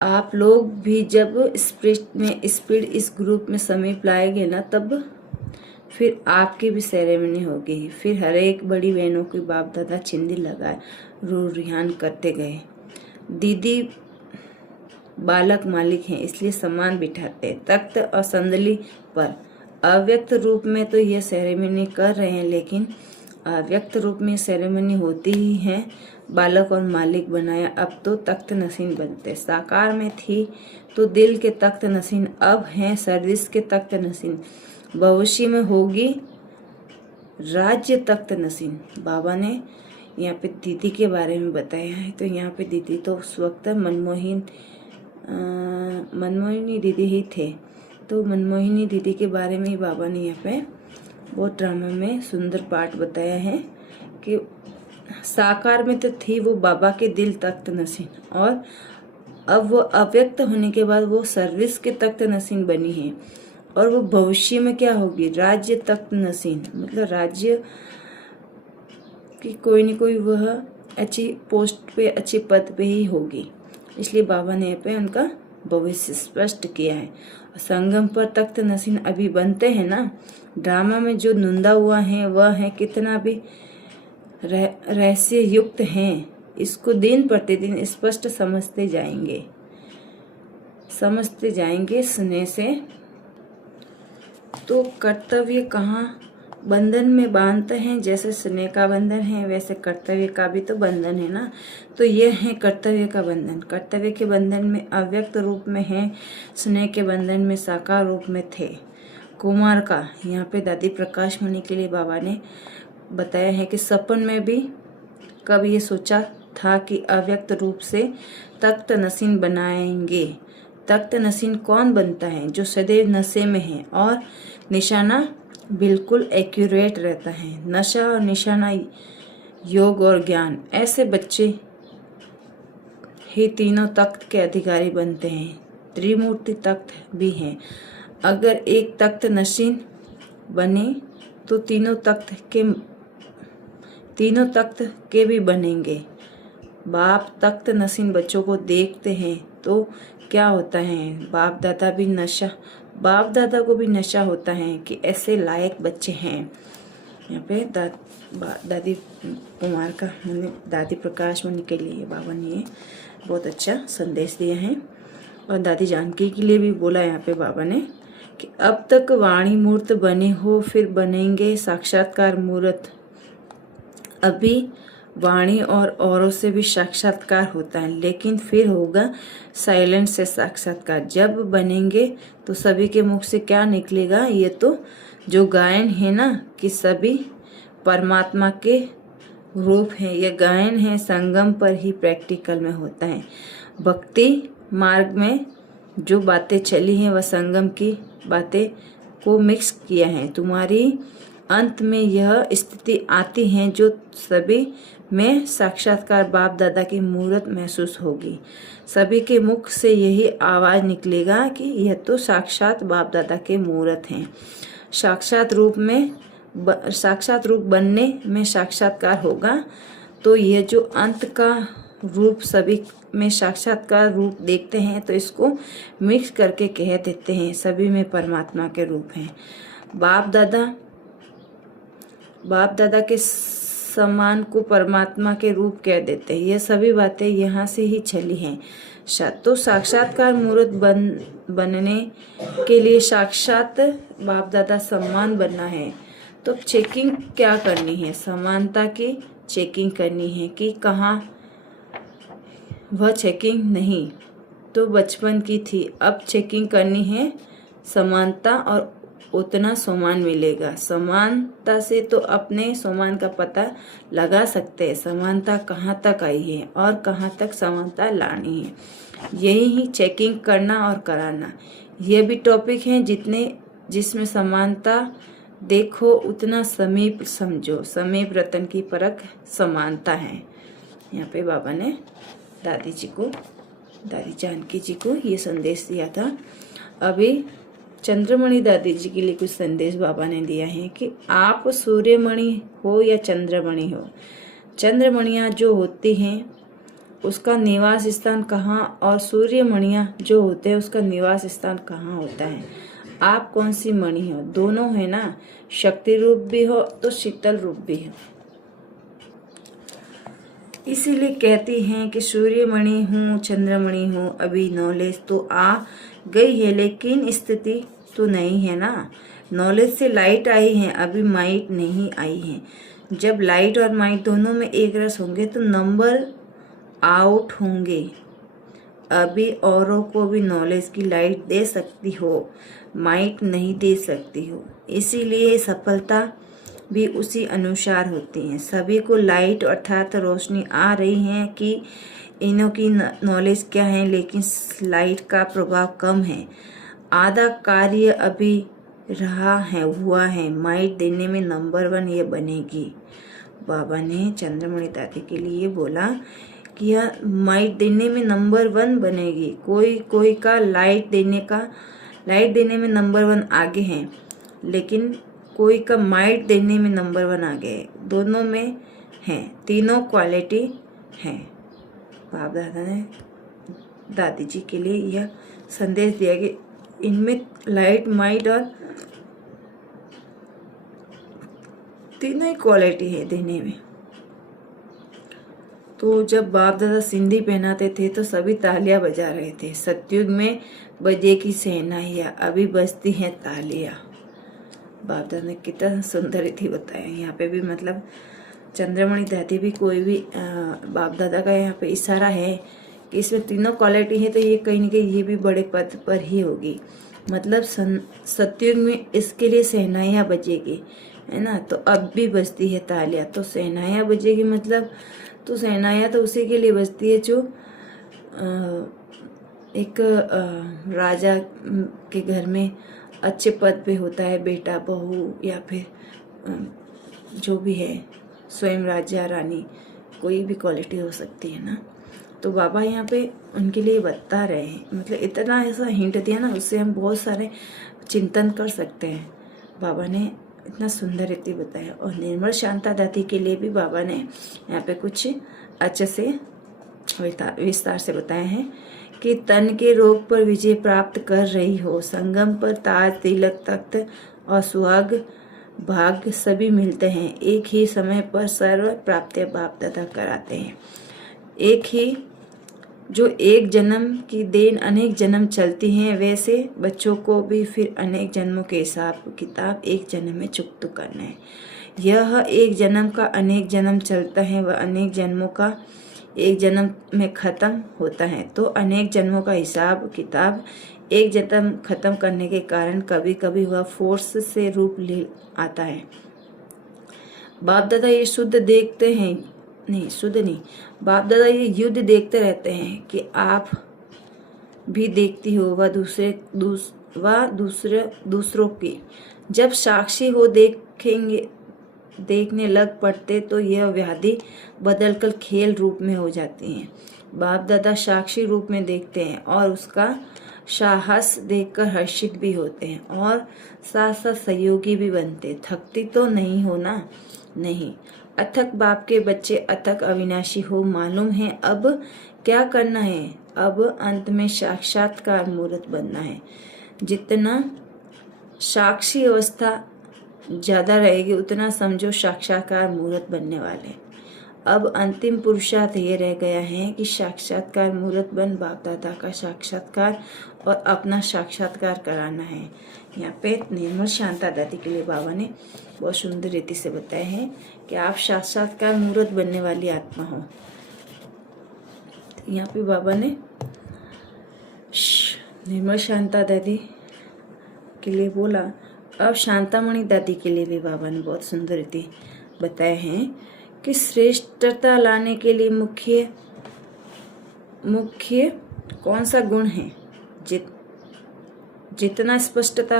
आप लोग भी जब स्पीड इस ग्रुप में समीप लाएंगे ना, तब फिर आपकी भी सेरेमनी होगी। फिर हर एक बड़ी बहनों के बाप दादा चिंदी लगाए रू रिहान करते गए। दीदी बालक मालिक हैं, इसलिए सम्मान बिठाते तख्त और संदली पर। अव्यक्त रूप में तो यह सेरेमनी कर रहे हैं, लेकिन अव्यक्त रूप में सेरेमनी होती ही है। बालक और मालिक बनाया, अब तो तख्त नसीन बनते। साकार में थी तो दिल के तख्त नसीन, अब हैं सर्विस के तख्त नसीन। भविष्य में होगी राज्य तख्त नसीन। बाबा ने यहाँ पे दीदी के बारे में बताया है। तो यहाँ पे दीदी तो उस वक्त मनमोहिनी दीदी ही थे। तो मनमोहिनी दीदी के बारे में ही बाबा ने यहाँ पे बहुत ड्रामा में सुंदर पाठ बताया है कि साकार में तो थी वो बाबा के दिल तख्त नसीन, और अब वो अव्यक्त होने के बाद वो सर्विस के तख्त नसीन बनी है। और वो भविष्य में क्या होगी, राज्य तख्त नसीन, मतलब राज्य की कोई न कोई वह अच्छी पोस्ट पे, अच्छी पद पे ही होगी। इसलिए बाबा ने यहाँ पे उनका भविष्य स्पष्ट किया है। संगम पर तख्त नसीन अभी बनते हैं ना। ड्रामा में जो नुंदा हुआ है वह है कितना भी रहस्य युक्त हैं, इसको दिन प्रतिदिन स्पष्ट समझते जाएंगे स्नेह से। तो कर्तव्य कहाँ बंधन में बांधते हैं, जैसे स्नेह का बंधन है वैसे कर्तव्य का भी तो बंधन है ना। तो ये है कर्तव्य का बंधन। कर्तव्य के बंधन में अव्यक्त रूप में है, स्नेह के बंधन में साकार रूप में थे। कुमार का यहाँ पे दादी प्रकाश मणि के लिए बाबा ने बताया है कि सपन में भी कब ये सोचा था कि अव्यक्त रूप से तख्त नसीन बनाएंगे। तख्त नसीन कौन बनता है, जो सदैव नशे में है और निशाना बिल्कुल एक्यूरेट रहता है। नशा और निशाना, योग और ज्ञान, ऐसे बच्चे ही तीनों तख्त के अधिकारी बनते हैं। त्रिमूर्ति तख्त भी हैं। अगर एक तख्त नसीन बने तो तीनों तख्त के भी बनेंगे। बाप तख्त नसीन बच्चों को देखते हैं तो क्या होता है, बाप दादा को भी नशा होता है कि ऐसे लायक बच्चे हैं। यहाँ पे दादी कुमार का दादी प्रकाश मणि के लिए बाबा ने बहुत अच्छा संदेश दिया है। और दादी जानकी के लिए भी बोला यहाँ पे बाबा ने कि अब तक वाणी मूर्त बने हो, फिर बनेंगे साक्षात्कार मूर्त। अभी वाणी और औरों से भी साक्षात्कार होता है, लेकिन फिर होगा साइलेंट से साक्षात्कार। जब बनेंगे तो सभी के मुख से क्या निकलेगा, ये तो जो गायन है ना कि सभी परमात्मा के रूप है, यह गायन है संगम पर ही प्रैक्टिकल में होता है। भक्ति मार्ग में जो बातें चली हैं वह संगम की बातें को मिक्स किया है। तुम्हारी अंत में यह स्थिति आती है जो सभी में साक्षात्कार बाप दादा की मूर्त महसूस होगी। सभी के मुख से यही आवाज निकलेगा कि यह तो साक्षात बाप दादा के मूर्त हैं। साक्षात रूप बनने में साक्षात्कार होगा। तो यह जो अंत का रूप सभी में साक्षात्कार रूप देखते हैं, तो इसको मिक्स करके कह देते हैं सभी में परमात्मा के रूप हैं। बाप दादा के समान को परमात्मा के रूप कह देते हैं। ये सभी बातें यहाँ से ही चली हैं। तो साक्षात्कार मूर्त बनने के लिए साक्षात बाप दादा सम्मान बनना है। तो चेकिंग क्या करनी है, समानता की चेकिंग करनी है कि कहाँ वह चेकिंग नहीं तो बचपन की थी, अब चेकिंग करनी है समानता, और उतना सम्मान मिलेगा। समानता से तो अपने सम्मान का पता लगा सकते हैं, समानता कहाँ तक आई है और कहाँ तक समानता लानी है। यही ही चेकिंग करना और कराना, ये भी टॉपिक हैं जिसमें समानता देखो उतना समीप समझो। समीप रतन की परख समानता है। यहाँ पे बाबा ने दादी जानकी जी को ये संदेश दिया था। अभी चंद्रमणि दादी जी के लिए कुछ संदेश बाबा ने दिया है कि आप सूर्यमणि हो या चंद्रमणि हो, चंद्रमणियाँ जो होती हैं उसका निवास स्थान कहाँ, और सूर्य मणियाँ जो होते हैं उसका निवास स्थान कहाँ होता है। आप कौन सी मणि हो, दोनों है ना, शक्ति रूप भी हो तो शीतल रूप भी हो। इसीलिए कहती हैं कि सूर्यमणि हूँ चंद्रमणि हूँ, अभी नॉलेज तो आ गई है लेकिन स्थिति तो नहीं है ना। नॉलेज से लाइट आई है, अभी माइट नहीं आई है। जब लाइट और माइट दोनों में एक रस होंगे तो नंबर आउट होंगे। अभी औरों को भी नॉलेज की लाइट दे सकती हो, माइट नहीं दे सकती हो। इसीलिए सफलता भी उसी अनुसार होती है। सभी को लाइट अर्थात रोशनी आ रही है कि इन्हों की नॉलेज क्या है, लेकिन लाइट का प्रभाव कम है। आधा कार्य अभी रहा है, हुआ है। माइट देने में नंबर 1 ये बनेगी। बाबा ने चंद्रमणि दादी के लिए बोला कि यह माइट देने में नंबर 1 बनेगी। कोई का लाइट देने में नंबर 1 आगे हैं, लेकिन कोई का माइट देने में नंबर 1 आगे है। दोनों में हैं, तीनों क्वालिटी हैं। बाप दादा ने दादी जी के लिए यह संदेश दिया कि इनमें लाइट, माइट और तीनों ही क्वालिटी है देने में। तो जब बाप दादा सिंधी पहनाते थे तो सभी तालियां बजा रहे थे। सतयुग में बजेगी शहनाइयाँ, अभी बजती हैं तालियां। बाप दादा ने कितना सुंदर रीति बताया। यहाँ पे भी मतलब चंद्रमणि दादी भी कोई भी बाप दादा का यहाँ पे इशारा है कि इसमें तीनों क्वालिटी है, तो ये कहीं ना कहीं ये भी बड़े पद पर ही होगी। मतलब सतयुग में इसके लिए शहनाइयाँ बजेगी, है ना। तो अब भी बजती है तालियां, तो शहनाइयाँ बजेगी मतलब तो शहनाइयाँ तो उसी के लिए बजती है जो एक राजा के घर में अच्छे पद पे होता है, बेटा, बहू या फिर जो भी है, स्वयं राजा रानी, कोई भी क्वालिटी हो सकती है ना। तो बाबा यहाँ पे उनके लिए बता रहे हैं, मतलब इतना ऐसा हिंट दिया ना, उससे हम बहुत सारे चिंतन कर सकते हैं। बाबा ने इतना सुंदर रीति बताया। और निर्मल शांता दादी के लिए भी बाबा ने यहाँ पे कुछ अच्छे से विस्तार से बताया है कि तन के रोग पर विजय प्राप्त कर रही हो, संगम पर ताज, तिलक, तख्त और सुहाग भाग्य सभी मिलते हैं। एक ही समय पर सर्व प्राप्तियां बाप दादा कराते हैं। एक ही जो एक जन्म की देन अनेक जन्म चलती हैं, वैसे बच्चों को भी फिर अनेक जन्मों के हिसाब किताब एक जन्म में चुकता करना है। यह एक जन्म का अनेक जन्म चलता है, वह अनेक जन्मों का एक जन्म में खत्म होता है। तो अनेक जन्मों का हिसाब किताब एक जन्म खत्म करने के कारण कभी कभी वह फोर्स से रूप ले आता है। बाप दादा ये शुद्ध देखते हैं, नहीं शुद्ध नहीं, बाप दादा ये युद्ध देखते रहते हैं कि आप भी देखती हो वह दूसरों की। जब साक्षी हो देखने लग पड़ते तो यह व्याधि बदलकर खेल रूप में हो जाती है। बाप दादा साक्षी रूप में देखते हैं और उसका साहस देखकर हर्षित भी होते हैं और साथ साथ सहयोगी भी बनते। थकती तो नहीं हो ना, नहीं। अथक बाप के बच्चे अथक अविनाशी हो। मालूम है अब क्या करना है, अब अंत में साक्षात्कार मूर्त बनना है। जितना साक्षी अवस्था ज्यादा रहेगी उतना समझो साक्षात्कार मूर्त बनने वाले। अब अंतिम पुरुषार्थ ये रह गया है कि साक्षात्कार मूर्त बन बाप दादा का साक्षात्कार और अपना साक्षात्कार कराना है। यहाँ पे निर्मल शांता दादी के लिए बाबा ने बहुत सुंदर रीति से बताया है कि आप साक्षात्कार मूर्त बनने वाली आत्मा हो। यहाँ पे बाबा ने निर्मल शांता दादी के लिए बोला। अब शांतामणि दादी के लिए भी बाबा ने बहुत सुंदर रीति बताए हैं कि श्रेष्ठता लाने के लिए मुख्य कौन सा गुण है। जितना स्पष्टता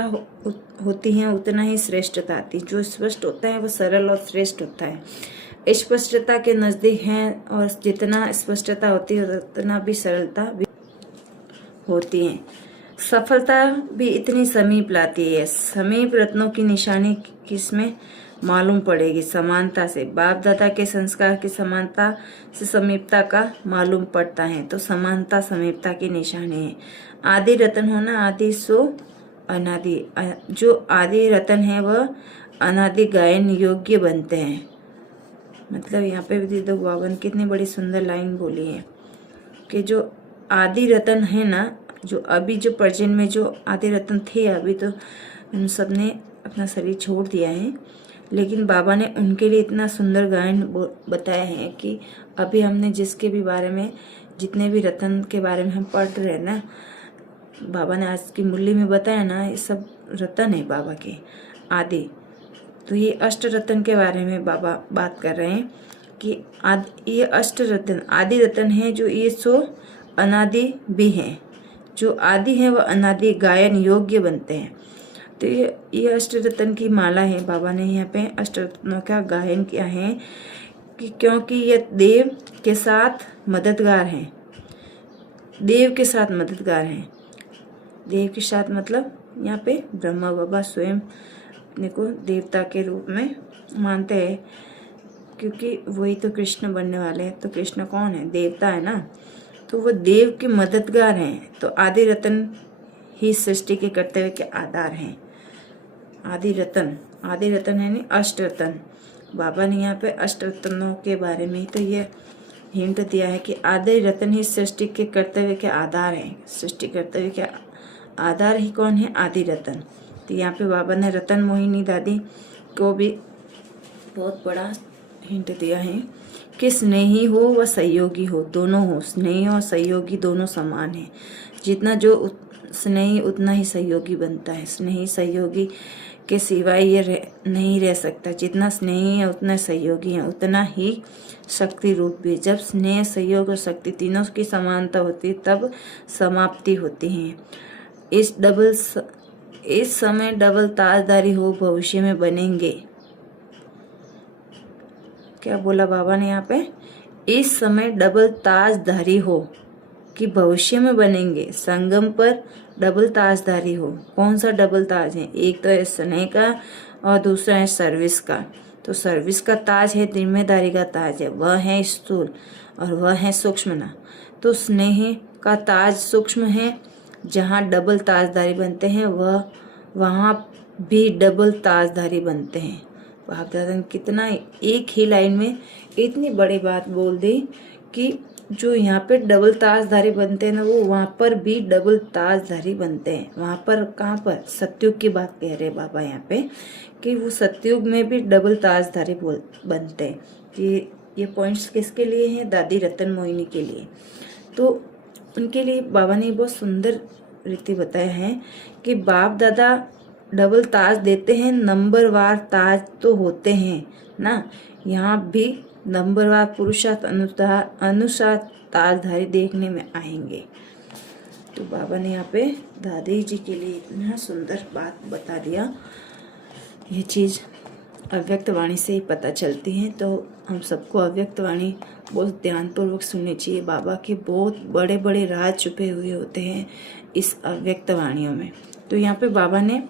होती है उतना ही श्रेष्ठता आती। जो स्पष्ट होता है वह सरल और श्रेष्ठ होता है। स्पष्टता के नजदीक है और जितना स्पष्टता होती है उतना भी सरलता भी होती है। सफलता भी इतनी समीप लाती है। समीप रत्नों की निशानी किसमें मालूम पड़ेगी। समानता से बाप दादा के संस्कार की समानता से समीपता का मालूम पड़ता है। तो समानता समीपता की निशानी है। आदि रतन होना, आदि सो अनादि। जो आदि रतन है वह अनादि गायन योग्य बनते हैं। मतलब यहाँ पे भी दो बाबा ने कितनी बड़ी सुंदर लाइन बोली है कि जो आदि रतन है ना, जो अभी जो प्रेजेंट में जो आदि रतन थे, अभी तो उन सब ने अपना शरीर छोड़ दिया है, लेकिन बाबा ने उनके लिए इतना सुंदर गायन बताया है कि अभी हमने जिसके भी बारे में, जितने भी रतन के बारे में हम पढ़ रहे हैं ना, बाबा ने आज की मुरली में बताया ना, ये सब रतन है बाबा के आदि। तो ये अष्ट रतन के बारे में बाबा बात कर रहे हैं कि ये अष्ट रतन आदि रतन है, जो ये सो अनादि भी हैं। जो आदि है वह अनादि गायन योग्य बनते हैं। तो ये अष्ट रतन की माला है। बाबा ने यहाँ पे अष्ट रत्नों का गायन किया है कि क्योंकि ये देव के साथ मददगार हैं। देव के साथ मददगार हैं। देव के साथ मतलब यहाँ पे ब्रह्मा बाबा स्वयं अपने को देवता के रूप में मानते हैं, क्योंकि वही तो कृष्ण बनने वाले हैं। तो कृष्ण कौन है? देवता है ना। तो वो देव के मददगार हैं। तो आदि रतन ही सृष्टि के कर्तव्य के आधार हैं। आदि रतन है नहीं अष्ट रतन। बाबा ने यहाँ पे अष्ट रत्नों के बारे में तो ये हिंट दिया है कि आदि रतन ही सृष्टि के कर्तव्य के आधार हैं। सृष्टि कर्तव्य के आधार ही कौन है? आदि रतन। तो यहाँ पे बाबा ने रतन मोहिनी दादी को भी बहुत बड़ा हिंट दिया है कि स्नेही हो व सहयोगी हो, दोनों हो। स्नेही और सहयोगी दोनों समान है। जितना जो स्नेही उतना ही सहयोगी बनता है। स्नेही सहयोगी के सिवाय ये नहीं रह सकता। जितना स्नेही है उतना सहयोगी है, उतना ही शक्ति रूप भी। जब स्नेह, सहयोग और शक्ति तीनों की समानता होती तब समाप्ति होती है। इस समय डबल ताजदारी हो भविष्य में बनेंगे। क्या बोला बाबा ने यहाँ पे? इस समय डबल ताजधारी हो कि भविष्य में बनेंगे। संगम पर डबल ताजधारी हो। कौन सा डबल ताज है? एक तो है स्नेह का और दूसरा है सर्विस का। तो सर्विस का ताज है, जिम्मेदारी का ताज है, वह है स्थूल और वह है सूक्ष्म ना। तो स्नेह का ताज सूक्ष्म है, जहाँ डबल ताजधारी बनते हैं वह वहाँ भी डबल ताजधारी बनते हैं। बाप दादा ने कितना एक ही लाइन में इतनी बड़ी बात बोल दी कि जो यहाँ पे डबल ताजधारी बनते हैं ना, वो वहाँ पर भी डबल ताजधारी बनते हैं। वहाँ पर कहाँ पर? सतयुग की बात कह रहे बाबा यहाँ पे कि वो सतयुग में भी डबल ताजधारी बनते हैं। ये पॉइंट्स किसके लिए हैं? दादी रतन मोहिनी के लिए। तो उनके लिए बाबा ने बहुत सुंदर रीति बताया है कि बाप दादा डबल ताज देते हैं। नंबरवार ताज तो होते हैं ना, यहाँ भी नंबरवार पुरुषार्थ अनुसार ताजधारी देखने में आएंगे। तो बाबा ने यहाँ पे दादी जी के लिए इतना सुंदर बात बता दिया। ये चीज़ अव्यक्त वाणी से ही पता चलती है। तो हम सबको अव्यक्त वाणी बहुत ध्यानपूर्वक सुननी चाहिए। बाबा के बहुत बड़े बड़े राज छुपे हुए होते हैं इस अव्यक्त वाणियों में। तो यहाँ पे बाबा ने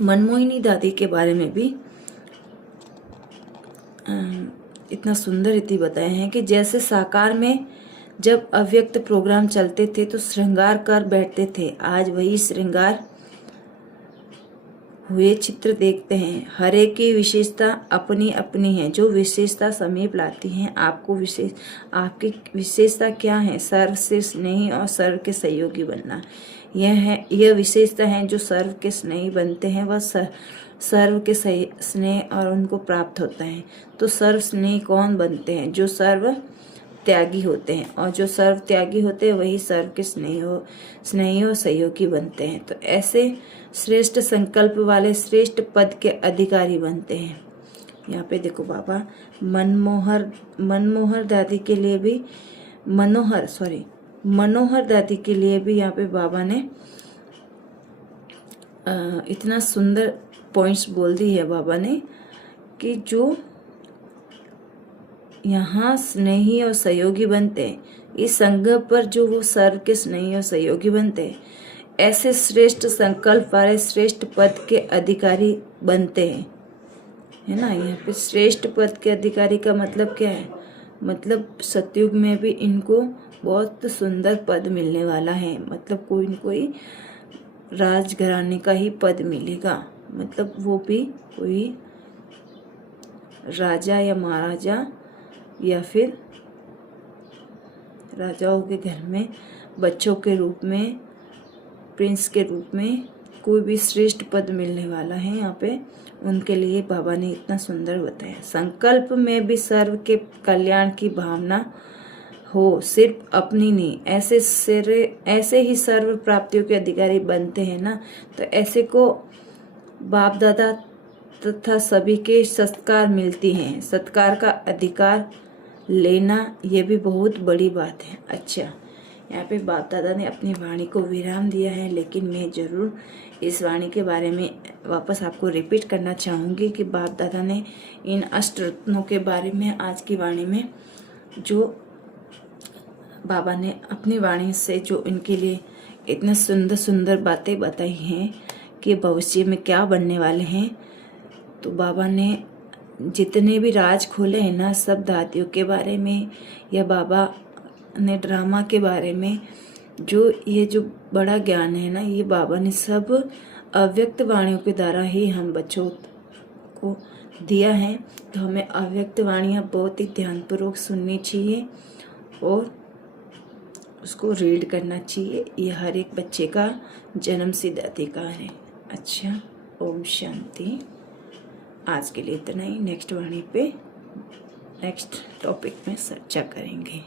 मनमोहिनी दादी के बारे में भी इतना सुंदर रीति बताए हैं कि जैसे साकार में जब अव्यक्त प्रोग्राम चलते थे तो श्रृंगार कर बैठते थे, आज वही श्रृंगार हुए चित्र देखते हैं। हर एक की विशेषता अपनी अपनी है। जो विशेषता समीप लाती हैं आपकी विशेषता क्या है? सर्व से स्नेही और सर्व के सहयोगी बनना। यह विशेषता है। जो सर्व के स्नेही बनते हैं वह सर्व के स्नेह और उनको प्राप्त होता है। तो सर्व स्नेही कौन बनते हैं? जो सर्व त्यागी होते हैं, और जो सर्व त्यागी होते हैं वही सर्व के स्नेही और सहयोगी बनते हैं। तो ऐसे श्रेष्ठ संकल्प वाले श्रेष्ठ पद के अधिकारी बनते हैं। यहाँ पे देखो बाबा मनोहर दादी के लिए भी मनोहर दादी के लिए भी यहाँ पे बाबा ने इतना सुंदर पॉइंट्स बोल दी है बाबा ने कि जो यहाँ स्नेही और सहयोगी बनते हैं, इस संगम पर जो वो सर्व के स्नेही और सहयोगी बनते हैं, ऐसे श्रेष्ठ संकल्प वाले श्रेष्ठ पद के अधिकारी बनते हैं। है ना। यहाँ पे श्रेष्ठ पद के अधिकारी का मतलब क्या है, मतलब सतयुग में भी इनको बहुत सुंदर पद मिलने वाला है, मतलब कोई न कोई राजघराने का ही पद मिलेगा, मतलब वो भी कोई राजा या महाराजा या फिर राजाओं के घर में बच्चों के रूप में, प्रिंस के रूप में कोई भी श्रेष्ठ पद मिलने वाला है यहाँ पे, उनके लिए बाबा ने इतना सुंदर बताया। संकल्प में भी सर्व के कल्याण की भावना हो, सिर्फ अपनी नहीं। ऐसे ही सर्व प्राप्तियों के अधिकारी बनते हैं ना, तो ऐसे को बाप दादा तथा सभी के सत्कार मिलती हैं। सत्कार का अधिकार लेना ये भी बहुत बड़ी बात है। अच्छा, यहाँ पे बाप दादा ने अपनी वाणी को विराम दिया है, लेकिन मैं ज़रूर इस वाणी के बारे में वापस आपको रिपीट करना चाहूँगी कि बाप दादा ने इन अष्टरत्नों के बारे में आज की वाणी में जो बाबा ने अपनी वाणी से जो इनके लिए इतने सुंदर सुंदर बातें बताई हैं कि भविष्य में क्या बनने वाले हैं। तो बाबा ने जितने भी राज खोले हैं ना, सब दादियों के बारे में या बाबा ने ड्रामा के बारे में, जो ये जो बड़ा ज्ञान है ना, ये बाबा ने सब अव्यक्त वाणियों के द्वारा ही हम बच्चों को दिया है। तो हमें अव्यक्त वाणियाँ बहुत ही ध्यानपूर्वक सुननी चाहिए और उसको रीड करना चाहिए। ये हर एक बच्चे का जन्मसिद्ध अधिकार है। अच्छा, ओम शांति। आज के लिए इतना ही। नेक्स्ट वाणी पे नेक्स्ट टॉपिक में चर्चा करेंगे।